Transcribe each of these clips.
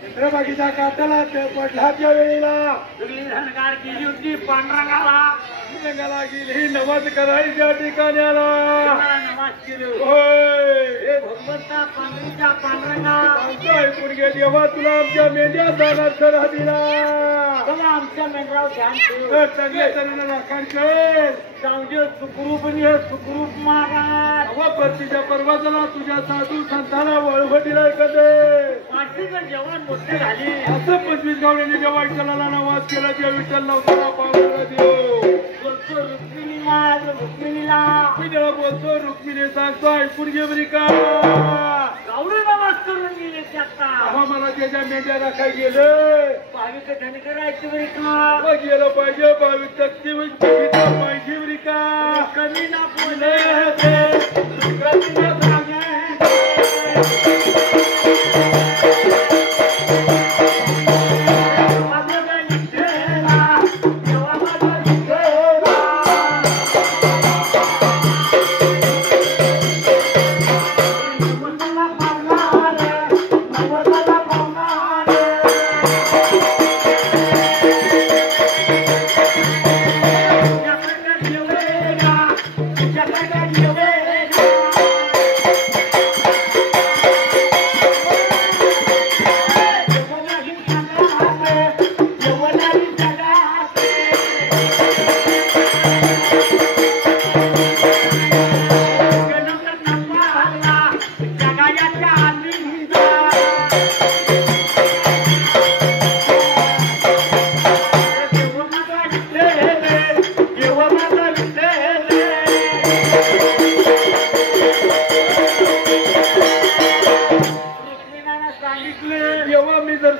चंद्रबागीच्या काटाला ते पडल्याच्या वेळेला धनगार गेली होती पांढरंगाला रंगाला गेली नमाज करायच्या ठिकाण्याला नमाज केली होय हे भगवंता पांढरीच्या पांढरंगा ऐकून घे देवा तुला आमच्या मेंढ्या जाणार सरा दिला चला आमच्या मेंढराव ध्यान ठेव चांगल्या तरुणाला राखण कर चांगले सुखरूप हे सुखरूप महाराज परतीच्या पर्वताला तुझ्या साधू संतांना वळवटीला कदे मातीचं जेवण मोठे झाली असं 25 गावड्यांनी जेव्हा विठ्ठलाला नवाज केला त्या विठ्ठल नवसाला पावला देव बोलतो रुक्मिणीला रुक्मिणीला मी त्याला बोलतो रुक्मिणी सांगतो ऐकून घे बरी का गावडे नवाज करून गेले त्याचा मला त्याच्या मेंढ्या राखाय गेलं भाविक धनगरायचं बरी का गेलं पाहिजे भाविक तक्ती पाहिजे बरी का कमी ना बोले ते कमी ना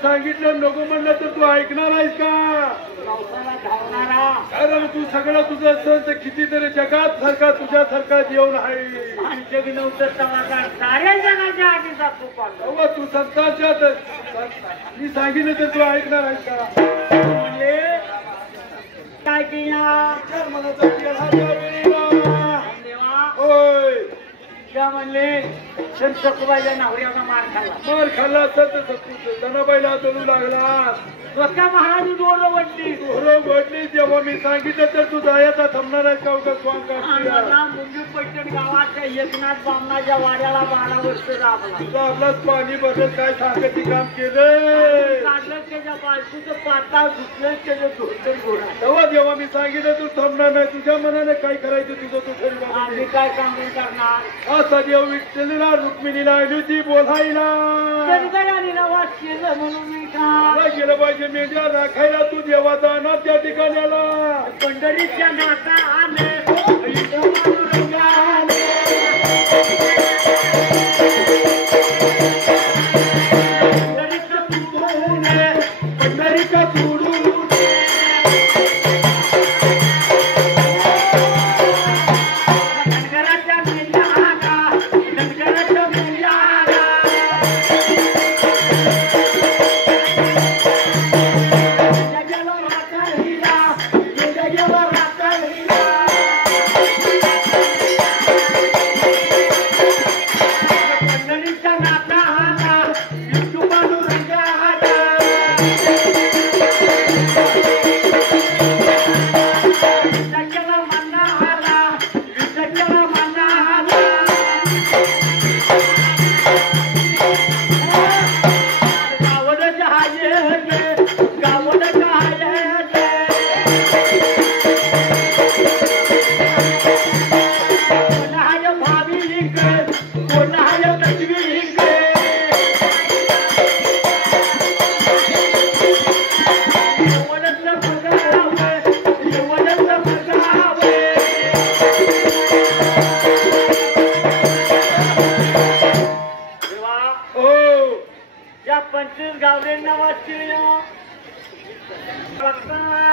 सांगितलं नको म्हणलं तर तू ऐकणार आहेस का कारण तू सगळं तुझं सण तर कितीतरी जगात सारखा तुझ्यासारखा जेवण आहे जग नव्हतं साऱ्या जगाच्या आधी जातो बाबा तू संतांच्या मी सांगितलं तर तू ऐकणार आहेस का म्हणजे काय केला मनाचा केला त्यावेळेला होय त्या म्हणले सण सकुबाईच्या नवऱ्याचा मार खाल्ला असत जनाबाईला चलू लागला स्वतः महाराज डोरं वडली जेव्हा मी सांगितलं तर तू जायचा थांबणार आहेस का उगाच स्वांग आम्हाला मुंबई पैठण गावाच्या एकनाथ बामणाच्या वाड्याला 12 वर्ष राबला तुझं आपलाच पाणी बदल काय सांगती काम केलं काढलं त्याच्या बायकोचं पाताळ धुतलं त्याचं धोतर घोडा तेव्हा जेव्हा मी सांगितलं तू थांबणार नाही तुझ्या मनाने काय करायचं तुझं तू ठरवा आम्ही काय सांगून करणार असा देव विठ्ठलीला रुक्मिणीला आली होती बोलायला आणि नवाज केलं म्हणून मी काय केलं पाहिजे मेंढ्या राखायला तू देवा जाणार त्या ठिकाण्याला पंढरीच्या नाता आले पंढरीचा सोडून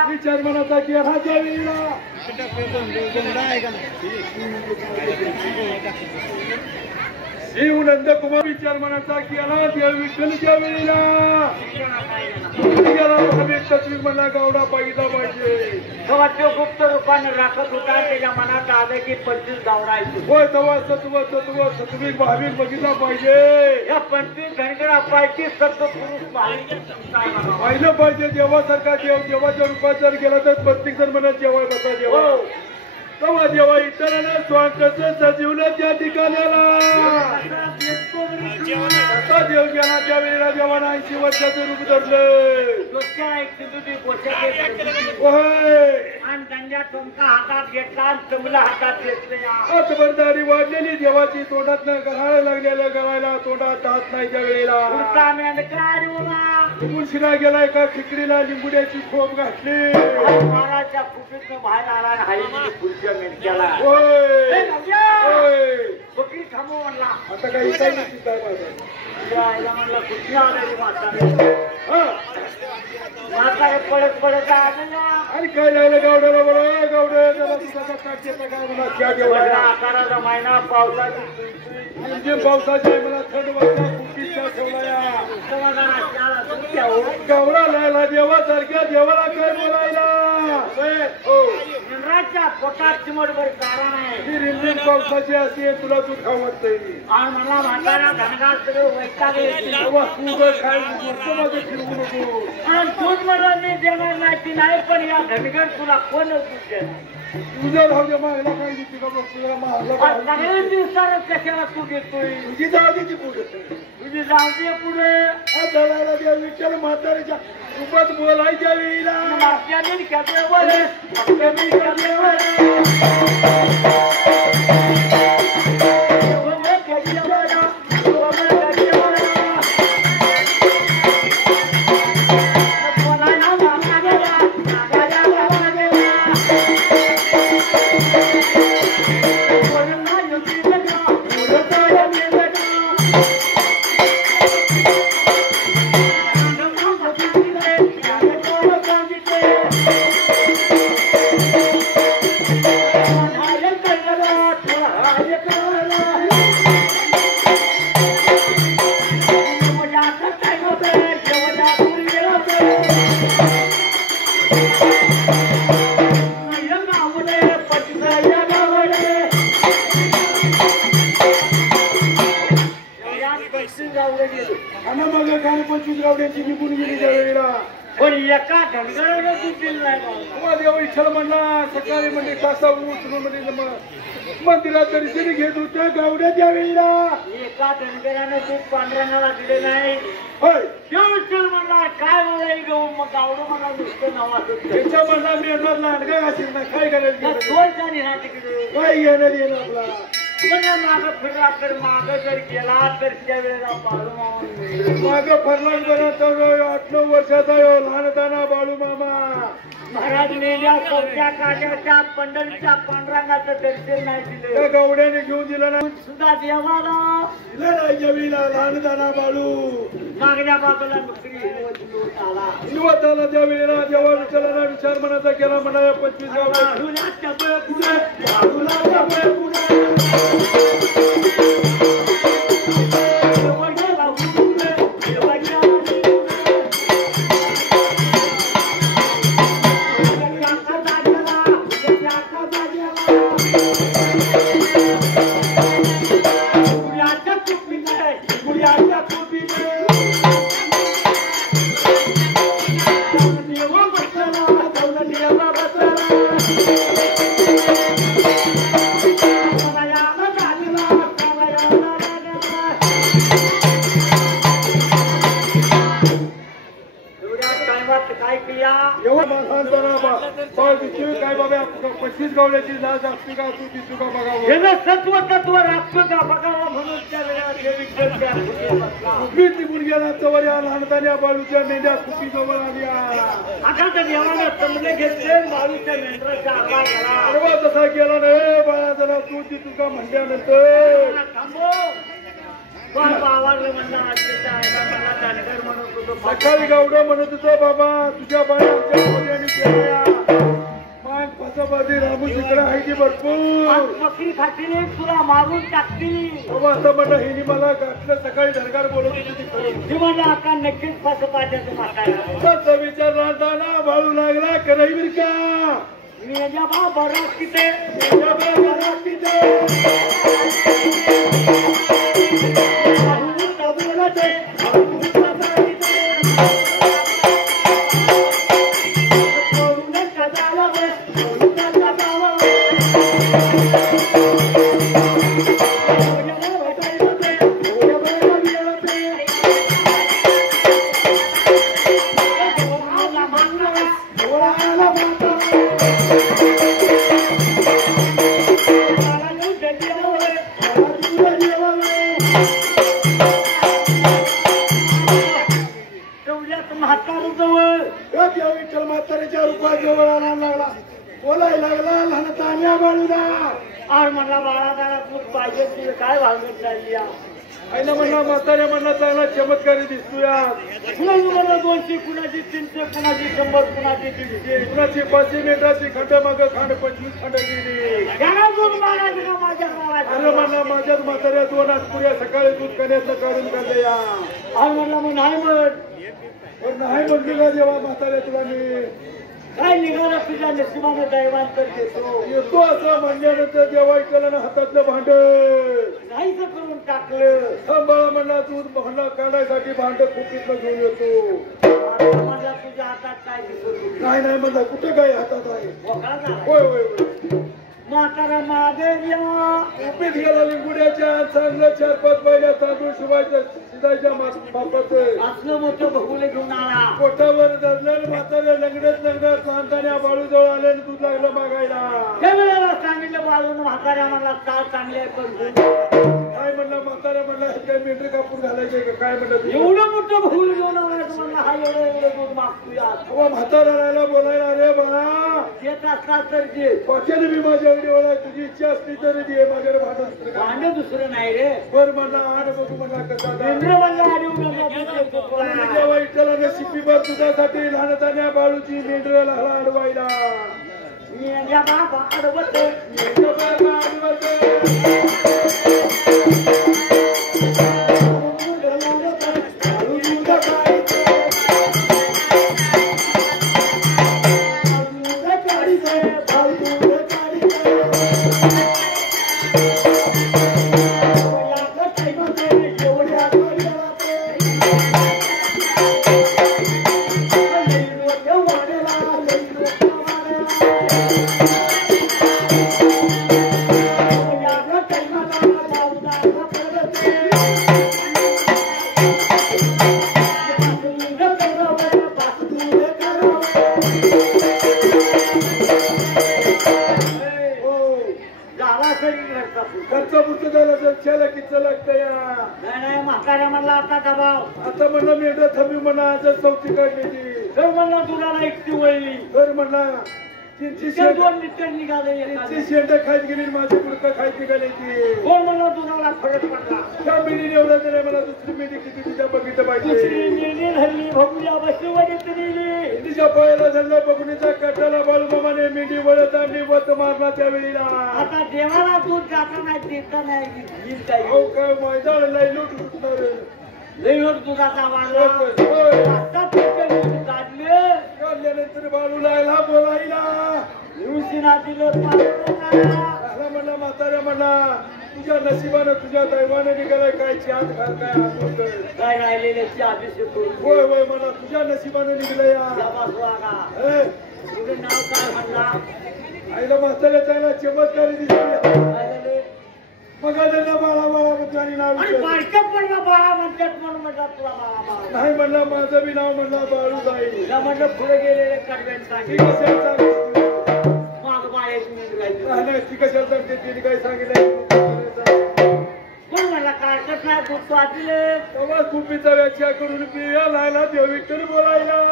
विचार मनाचा की हा देवीला शिव नंदकुमार विचार मनाचा केला देव विठ्ठलच्या वेळेला तत्विक मला गावडा पाहिला पाहिजे तेव्हा तो गुप्त रूपाने राखत होता त्याच्या मनात आलं की 25 गावडा होय तेव्हा सत्विक भाविक बघितला पाहिजे या 25 धनगरा पाहिजे सत्व पुरुष पाहिलं पाहिजे देवासारखा देव देवाच्या रूपात जर गेला तर प्रत्येक जण मनात जेवाय बसा देवा तेव्हा देवा इतरांना स्वांग कसं सजीवलं त्या ठिकाणाला देव गेला त्या वेळेला देवाला 80 वर्षाचं रूप धरलं आणि दंड्या टोमका हातात घेतला आणि चमला हातात घेतला खबरदारी वाढलेली देवाची तोंडात गळायला लागलेल्या गळायला तोंडात हात नाही त्या वेळेला मुलशीला गेलाय का खिकडीला लिंबुड्याची खोप घातली महाराजच्या फुटीतनं बाहेर आला हाई पुढच्या मेंढक्याला बकरी थांबव म्हणला आता काही म्हणलं कुठल्या आलेली माता म्हातारे पडत पडत आलेला आणि काय लागलं गावड्याला बरं गावड्या त्याला तुझा टाकते काय मला क्या जेवढा आकाराचा महिना पावसाची म्हणजे पावसाच्या मला थंड वाजता कुकीचा ठेवला गावडा लागला देवासारख्या देवाला काय बोलायला इंद्राच्या पोटात चिमटभर कारण आहे ही रिमझिम पावसाची अशी तुला तू खावत नाही आणि मला म्हातारा धनगार सगळं वैतागे तेव्हा तू जर काय माझं फिरवू नको आणि दूध मला मी देणार नाही ती नाही पण या धनगर तुला कोण दूध देणार तुझ्या भावच्या मागला काय देते का बघ तुला मागला सगळे दिवसाला कशाला तू देतोय तुझी जाऊ दे ती पुढे तुझी जाऊ दे पुढे दलाला त्या विचार म्हाताऱ्याच्या रूपात बोलायच्या वेळीला पण एका धनगराने दूध दिलं नाही देव विठ्ठल म्हणला सकाळी म्हणजे कासा उचलून म्हणजे मंदिरात दर्शन घेत होत्या गावड्या त्या वेळेला एका धनगराने दूध पांढऱ्याला दिले नाही होय देव विठ्ठल म्हणला काय बोलाय गहू मग गावडं मला नुसतं नावाचं त्याच्या म्हणला मी येणार लांडगा असेल ना काय करायचं सोय झाली ना तिकडे काय घेणं देणं आपला मागं फिरला तर मागं जर गेला तर त्या वेळेला बाळू मामा मागं फरलान बना तर 8-9 वर्षाचा लहानताना बाळू मामा महाराज मेल्या सोप्या काट्याच्या पंढरीच्या पांडुरंगाचं दर्शन नाही दिलं त्या गावड्याने घेऊन दिलं ना सुद्धा देवाला दिलं नाही जमीला लहानताना बाळू मागण्या बाजूला नोकरी हिरवत आला हिरवताला त्या वेळेला जेव्हा विचाराला विचार मनाचा केला म्हणा 25 गावड्या काय बाबा 25 गावड्याची लाज असते का तू दिसू का बघावं सत्व तत्व राखतो का बघावं म्हणून त्या वेळेला निघून गेला जवळ या लहानतान्या बाळूच्या मेंढ्या कुपी जवळ आल्या आता तर देवाला समजे घेतले बाळूच्या मेंढराच्या आला गेला तसा गेला नाही बाळा जरा तू दिसू का म्हणल्यानंतर थांबो सकाळी गावडं म्हणत होतं बाबा तुझ्या बाळा फसाबाजी रामू तिकडे आहे की भरपूर बकरी खातील तुला मारून टाकतील बाबा असं म्हणलं हिने मला गाठलं सकाळी धनगर बोलत होती ती म्हणलं आता नक्कीच फस पाहिजे म्हातारा विचार राहताना बाळू लागला कराई बर का मेजाबा बराच तिथे म्हाताऱ्याच्या रूपात जवळ आणायला लागला बोलायला लागला लहान तान्या बाळूदा आणि मला बाळादारा दूध पाहिजे तुला काय भागत चालली आईला म्हणला म्हाताऱ्या म्हणला चांगला चमत्कारी दिसतोया. मला 200 कुणाची 300 कुणाची 100 कुणाची 300 कुणाची 500 मीटरची खंड माग खांड 25 खंड गेली. माझ्या अरे म्हणला माझ्याच म्हाताऱ्या 2 आठपुऱ्या सकाळी दूध कण्यातलं काढून काढलं या. म्हणला मग नाही म्हण पण नाही म्हणली का देवा म्हाताऱ्या तुला मी काय निघाला तुझ्या नशिबाने दैवांतर देतो येतो असं म्हणल्यानंतर देवा ऐकलं ना हातातलं भांड नाहीच करून टाकलं. सांभाळा म्हणला दूध भांडा काढायसाठी भांड खुपीतलं घेऊन येतो. माझ्या तुझ्या हातात काय दिसत नाही नाही म्हणला कुठे काय हातात आहे. मोकळा झाला. होय होय होय. म्हातारा महादेव्या उपीत गेला लिंगुड्याच्या चांगलं 4-5 बैल्या तांदूळ शिवायचं शिजायच्या मापाचं असलं मोठं बघूले घेऊन आला. पोटावर धरलं म्हातारे लंगडत लंगडत लहानताना बाळू जवळ आले आणि दूध लागलं मागायला. त्या वेळेला सांगितलं बाळून म्हाताऱ्या म्हणला चाल चांगली आहे पण काय म्हणलं म्हाताऱ्या म्हणलं काय मेंढरी कापून घालायचे का काय म्हणलं. एवढं मोठं बघूल घेऊन आलायचं म्हणलं हा एवढं दूध मागतोया. अहो म्हातारा राहायला बोलायला रे बाळा येत असला तर जे पक्षाने मी माझ्या एवढी तुझी इच्छा असली तरी दे माझ्याकडे भांडण भांडे दुसरं नाही रे. बर म्हणला आड बघू म्हणला कसा इंद्र म्हणला आधी उघडला जेव्हा इटलाने शिपीभर दुधासाठी लहानतान्या बाळूची मेंढऱ्याला अडवायला मेंढ्या बाबा अडवत म्हाताऱ्या म्हणला आता दबाव आता म्हणलं मेंढ्या थांबी म्हणा आज चौथी काढली तर म्हणला तुला एकटी वळली तर म्हणला 2 लिटर निघाले शेंड खायत गेली माझी पुढचं खायत निघाली ती कोण म्हणला तुला फरक पडला. त्या मिळीने एवढं तरी मला दुसरी मिळी किती तुझ्या बघितलं दुसरी पाहिजे. मिळणी धरली भगुल्या बसवली नेली तिच्या पायाला धरला बघणीचा कट्टाला बाळूमामाने मेंढी वळत आणली वत मारला त्या वेळीला. आता देवाला दूध जाता नाही देता नाही घेईल काही अहो काय मैदान लय लूट लुटणार लईवर दुधाचा वाढला आता दूध काढले काढल्यानंतर बाळू लागला बोलायला दिवशीना दिलं म्हणला म्हाताऱ्या म्हणला तुझ्या नशिबानं तुझ्या दैवानं निघालाय काय चात घाल काय हात काय राहिलेल्याची अभिषेक होय होय म्हणा तुझ्या नशिबानं निघलं या. तुझं नाव काय म्हणला. आईला म्हाताऱ्या त्याला चमत्कारी दिसली मग त्यांना बाळा बाळा म्हणतो नाव बारक्या पण बाळा म्हणतात म्हणून म्हणतात तुला बाळा बाळा नाही म्हणला माझं बी नाव म्हणला बाळू जाईल म्हटलं पुढे गेलेले कडव्यान ती कशाला सांगितलं माग बाळाची निघायची नाही ती कशाला सांगते तिने काय सांगितलं पण मला काय करत नाही दूध वाटले तेव्हा कुपीचा व्याख्या करून पिया लायला देव विठ्ठल बोलायला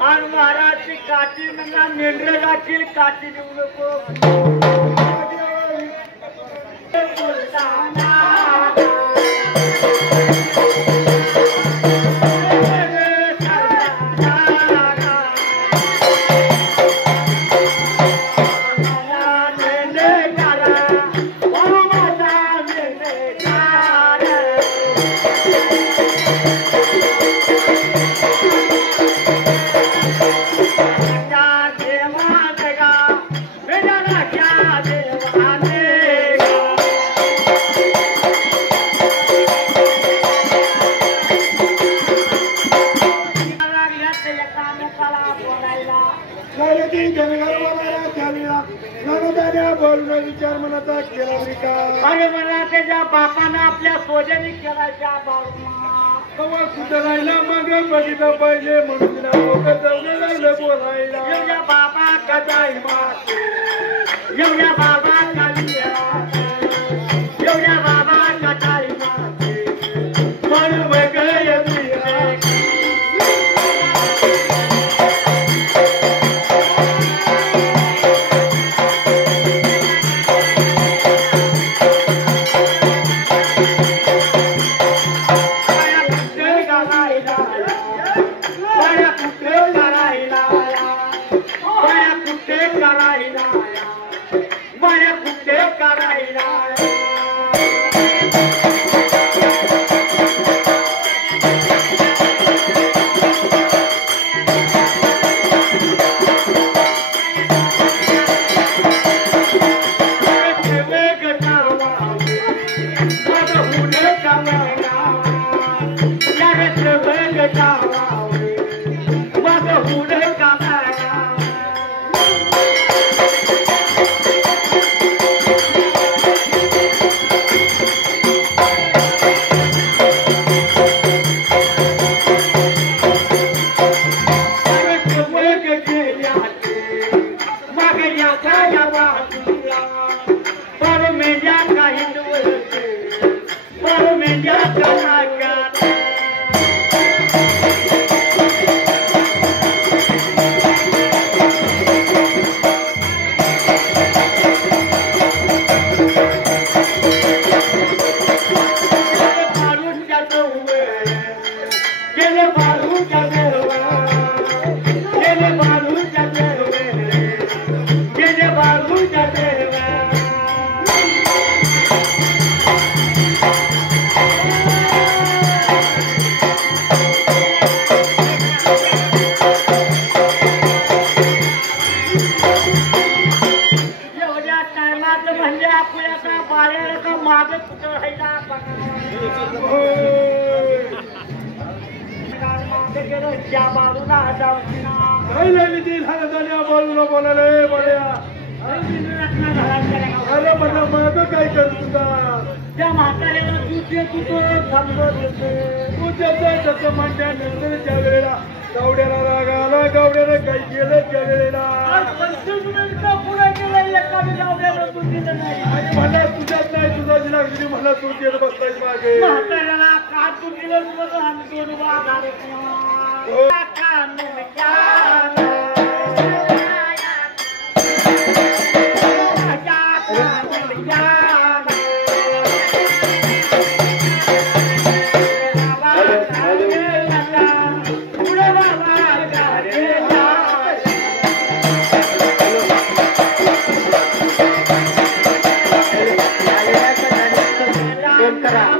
आणि महाराजची काठी म्हणा मेंढरे लागतील काठी देऊ नको विचार मनाचा केला अरे मला त्याच्या बापानं आपल्या सोजनी केला त्या कवा कुठं राहिला मग बघितलं पाहिजे म्हणून लोक जवळ राहिलं बोलायला एवढ्या बाबा कदाई माते एवढ्या बाबा एवढ्या बाबा कदाई माते म्हणून वेगळे म्हणजे आपल्याला बाळाला मागे कुठं राहिला गेलो त्या बाजूला नाही नाही दिल हा बाजूला बोलायला बड्या अरे म्हणलं माझं काय कर तुझा त्या म्हाताऱ्याला दूध देत होतो थांबलो तू त्याचं म्हणत्या नंतरच्या वेळेला गावड्याला राग आला गावड्याला काही केलं त्या वेळेला 25 मिनिटं पुढे गेलं एका गावड्याला दूध दिलं नाही मला तुझ्यात नाही तुझा जिला गेली मला तू देत बसतायच मागे म्हाताऱ्याला का तू दिलं तुझं आम्ही दोन वाघ आले करा